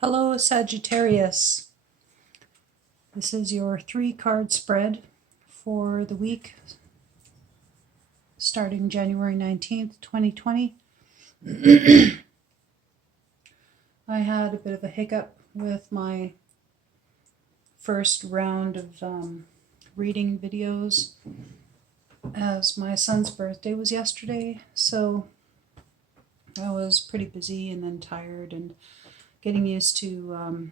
Hello, Sagittarius. This is your 3-card spread for the week starting January 19th, 2020. I had a bit of a hiccup with my first round of reading videos as my son's birthday was yesterday, so I was pretty busy and then tired and getting used to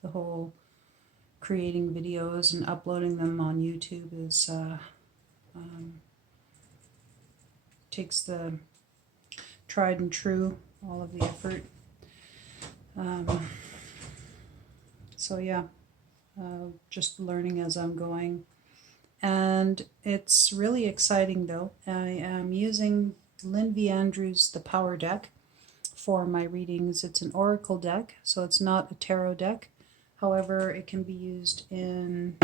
the whole creating videos and uploading them on YouTube is takes the tried and true, all of the effort. So yeah, just learning as I'm going. And it's really exciting though. I am using Lynn V The Power Deck for my readings. It's an oracle deck, so it's not a tarot deck. However, it can be used in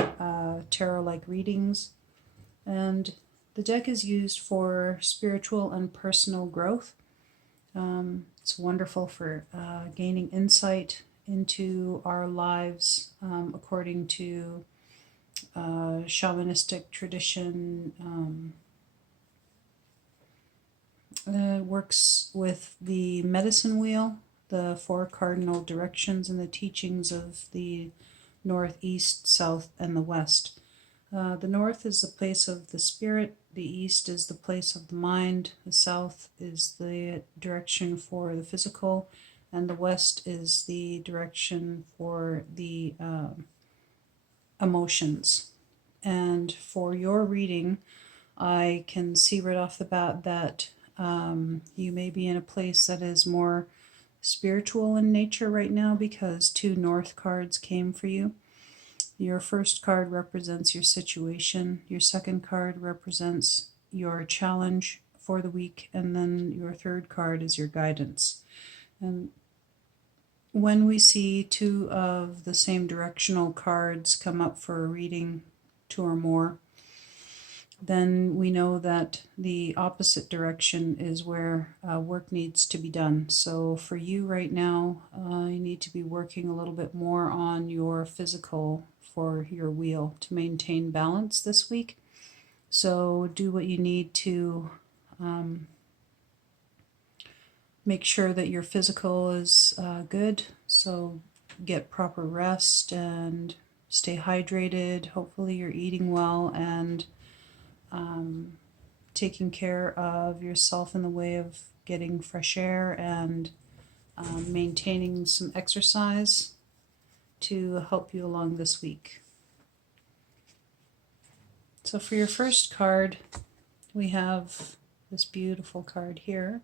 tarot-like readings. And the deck is used for spiritual and personal growth. It's wonderful for gaining insight into our lives according to shamanistic tradition. Works with the medicine wheel, the 4 cardinal directions, and the teachings of the north, east, south, and the west. The north is the place of the spirit, the east is the place of the mind, the south is the direction for the physical, and the west is the direction for the emotions. And for your reading, I can see right off the bat that you may be in a place that is more spiritual in nature right now because 2 north cards came for you. Your first card represents your situation, your second card represents your challenge for the week, and then your third card is your guidance. And when we see 2 of the same directional cards come up for a reading, 2 or more, then we know that the opposite direction is where work needs to be done. So for you right now, you need to be working a little bit more on your physical for your wheel to maintain balance this week. So do what you need to make sure that your physical is good. So get proper rest and stay hydrated. Hopefully you're eating well and taking care of yourself in the way of getting fresh air and maintaining some exercise to help you along this week. So for your first card, we have this beautiful card here,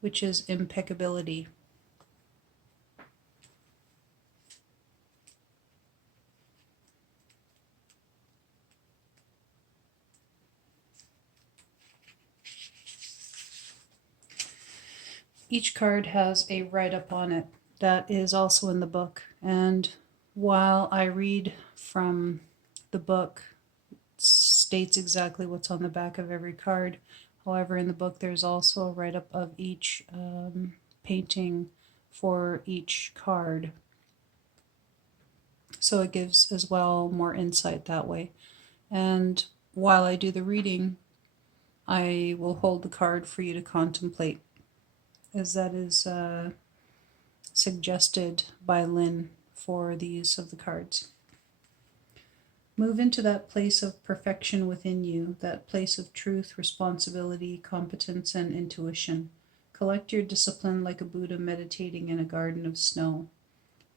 which is impeccability. Each card has a write-up on it that is also in the book. And while I read from the book, it states exactly what's on the back of every card. However, in the book, there's also a write-up of each painting for each card. So it gives as well more insight that way. And while I do the reading, I will hold the card for you to contemplate, as that is suggested by Lynn for the use of the cards. Move into that place of perfection within you, that place of truth, responsibility, competence, and intuition. Collect your discipline like a Buddha meditating in a garden of snow.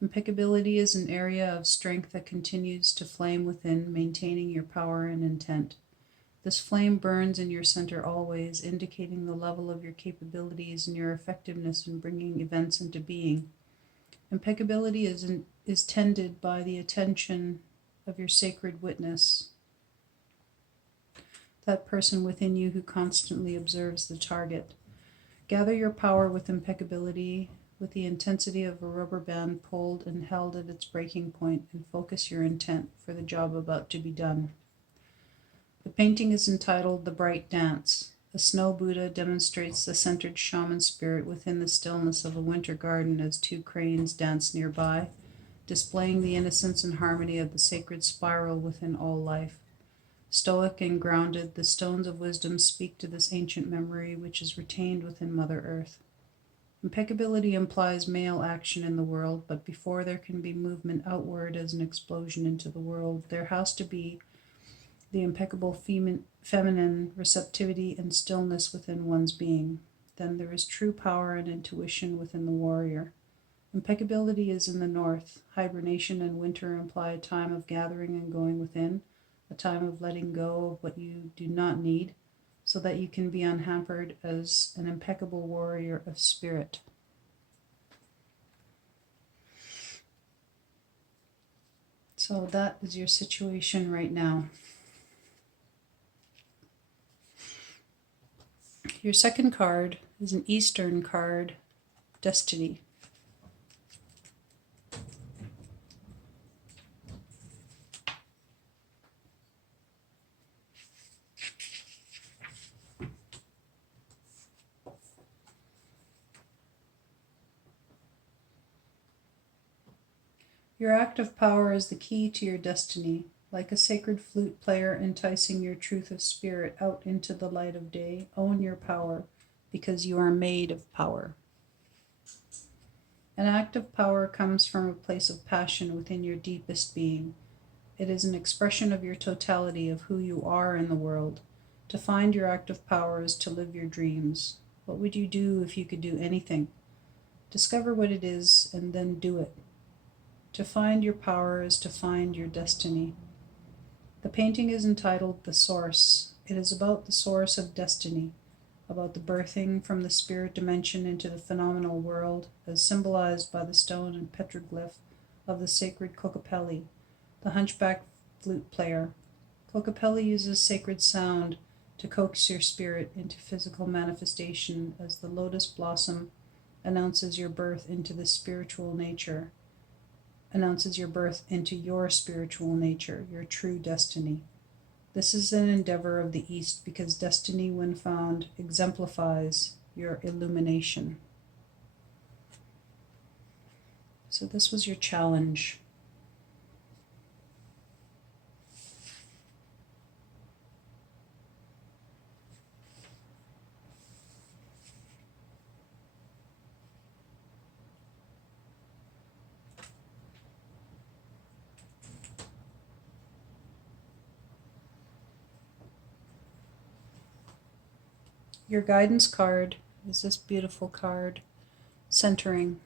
Impeccability is an area of strength that continues to flame within, maintaining your power and intent. This flame burns in your center always, indicating the level of your capabilities and your effectiveness in bringing events into being. Impeccability is tended by the attention of your sacred witness, that person within you who constantly observes the target. Gather your power with impeccability, with the intensity of a rubber band pulled and held at its breaking point, and focus your intent for the job about to be done. The painting is entitled The Bright Dance. A snow Buddha demonstrates the centered shaman spirit within the stillness of a winter garden as two cranes dance nearby, displaying the innocence and harmony of the sacred spiral within all life. Stoic and grounded, the stones of wisdom speak to this ancient memory which is retained within Mother Earth. Impeccability implies male action in the world, but before there can be movement outward as an explosion into the world, there has to be the impeccable feminine receptivity and stillness within one's being. Then there is true power and intuition within the warrior. Impeccability is in the north. Hibernation and winter imply a time of gathering and going within, a time of letting go of what you do not need, so that you can be unhampered as an impeccable warrior of spirit. So that is your situation right now. Your second card is an Eastern card, Destiny. Your active power is the key to your destiny, like a sacred flute player enticing your truth of spirit out into the light of day. Own your power, because you are made of power. An active power comes from a place of passion within your deepest being. It is an expression of your totality of who you are in the world. To find your active power is to live your dreams. What would you do if you could do anything? Discover what it is and then do it. To find your power is to find your destiny. The painting is entitled The Source. It is about the source of destiny, about the birthing from the spirit dimension into the phenomenal world, as symbolized by the stone and petroglyph of the sacred Kokopelli, the hunchback flute player. Kokopelli uses sacred sound to coax your spirit into physical manifestation as the lotus blossom announces your birth into the spiritual nature. Announces your birth into your spiritual nature, your true destiny. This is an endeavor of the East because destiny, when found, exemplifies your illumination. So this was your challenge. Your guidance card is this beautiful card, Centering.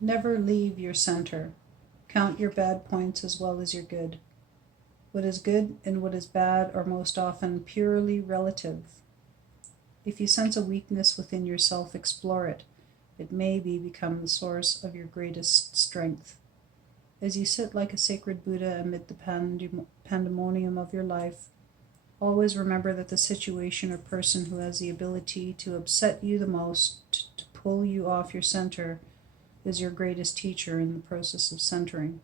Never leave your center. Count your bad points as well as your good. What is good and what is bad are most often purely relative. If you sense a weakness within yourself, explore it. It may become the source of your greatest strength. As you sit like a sacred Buddha amid the pandemonium of your life, always remember that the situation or person who has the ability to upset you the most, to pull you off your center, is your greatest teacher in the process of centering.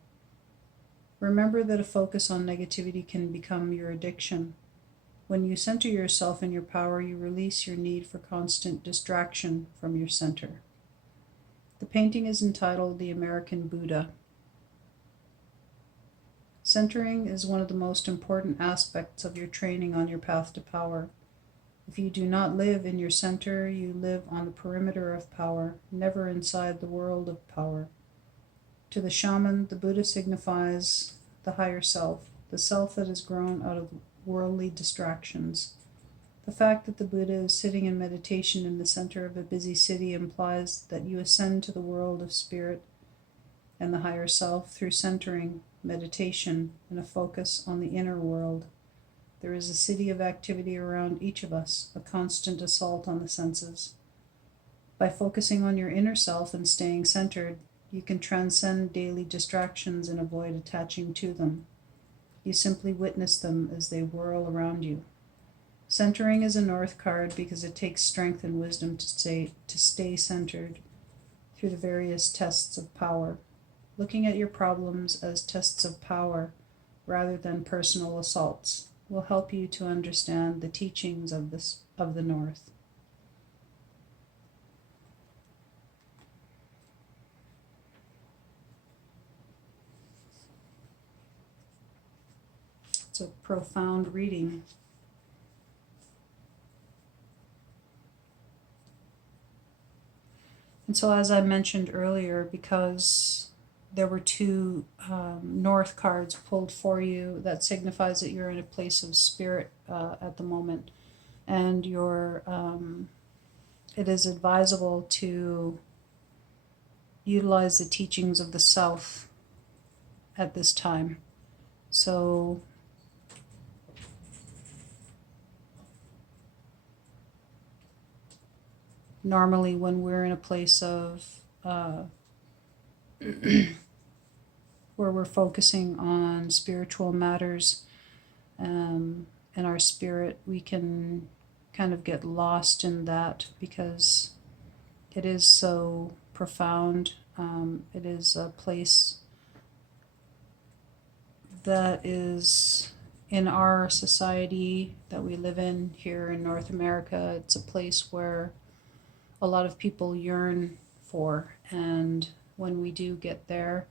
Remember that a focus on negativity can become your addiction. When you center yourself in your power, you release your need for constant distraction from your center. The painting is entitled The American Buddha. Centering is one of the most important aspects of your training on your path to power. If you do not live in your center, you live on the perimeter of power, never inside the world of power. To the shaman, the Buddha signifies the higher self, the self that has grown out of worldly distractions. The fact that the Buddha is sitting in meditation in the center of a busy city implies that you ascend to the world of spirit and the higher self through centering, meditation, and a focus on the inner world. There is a city of activity around each of us, a constant assault on the senses. By focusing on your inner self and staying centered, you can transcend daily distractions and avoid attaching to them. You simply witness them as they whirl around you. Centering is a North card because it takes strength and wisdom to stay centered through the various tests of power. Looking at your problems as tests of power rather than personal assaults will help you to understand the teachings of the North. It's a profound reading. And so, as I mentioned earlier, because there were two North cards pulled for you, that signifies that you're in a place of spirit at the moment, and it is advisable to utilize the teachings of the South at this time. So normally when we're in a place of where we're focusing on spiritual matters and our spirit, we can kind of get lost in that because it is so profound. It is a place that is in our society that we live in here in North America. It's a place where a lot of people yearn for, and when we do get there,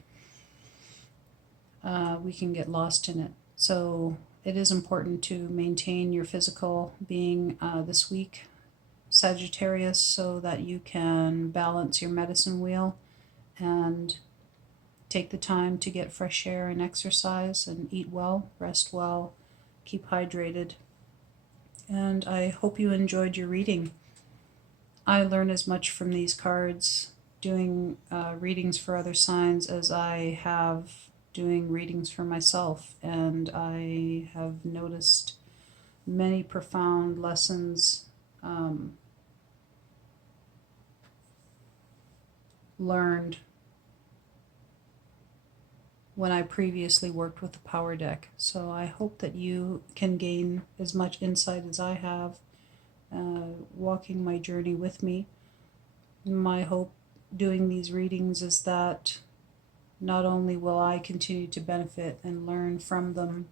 we can get lost in it. So it is important to maintain your physical being this week, Sagittarius, so that you can balance your medicine wheel and take the time to get fresh air and exercise and eat well, rest well, keep hydrated. And I hope you enjoyed your reading. I learn as much from these cards doing readings for other signs as I have doing readings for myself, and I have noticed many profound lessons learned when I previously worked with the Power Deck. So I hope that you can gain as much insight as I have walking my journey with me. My hope doing these readings is that not only will I continue to benefit and learn from them,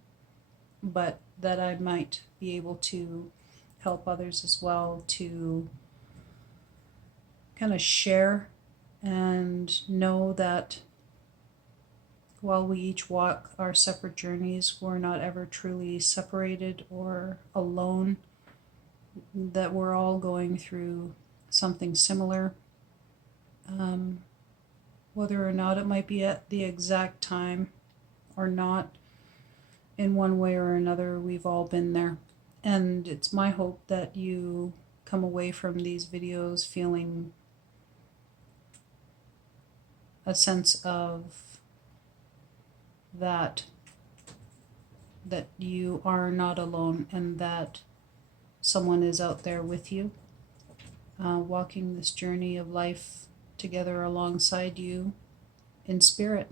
but that I might be able to help others as well to kind of share and know that while we each walk our separate journeys, we're not ever truly separated or alone, that we're all going through something similar. Whether or not it might be at the exact time or not, in one way or another, we've all been there. And it's my hope that you come away from these videos feeling a sense of that you are not alone, and that someone is out there with you, walking this journey of life together alongside you in spirit.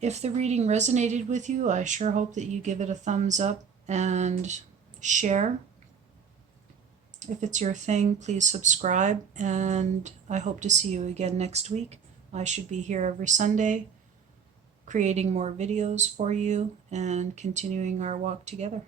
If the reading resonated with you, I sure hope that you give it a thumbs up and share. If it's your thing, please subscribe, and I hope to see you again next week. I should be here every Sunday, creating more videos for you and continuing our walk together.